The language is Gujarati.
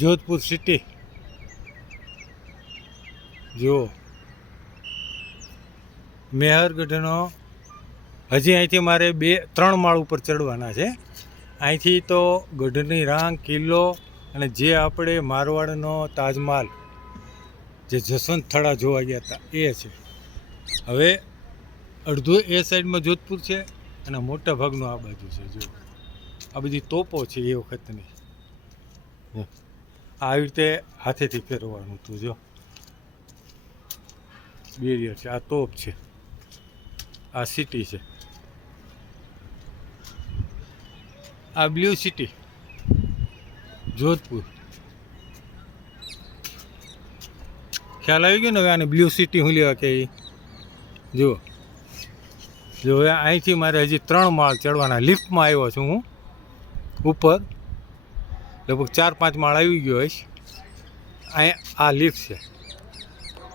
જોધપુર સિટી જુઓ, મેહરગઢનો હજી અહીંથી મારે 2-3 માળ ઉપર ચડવાના છે. અહીંથી તો ગઢની રાંગ, કિલ્લો અને જે આપણે મારવાડનો તાજમહાલ જે જસવંત થડા જોવા ગયા હતા એ છે. હવે અડધું એ સાઈડમાં જોધપુર છે અને મોટા ભાગનું આ બાજુ છે. જો આ બધી તોપો છે એ વખતની. આવી રીતે હાથેથી ફેરવવાનું હતું. જો બેરિયર છે, આ તોપ છે, આ સિટી છે, આ બ્લુ સિટી જોધપુર. ખ્યાલ આવી ગયો ને હવે આને બ્લુ સિટી હું લેવા કે જુઓ. જો હવે અહીંથી મારે હજી 3 માળ ચડવાના. લિફ્ટમાં આવ્યો છું હું ઉપર, લગભગ 4-5 માળ આવી ગયો હોઈશ. અહીં આ લિફ્ટ છે.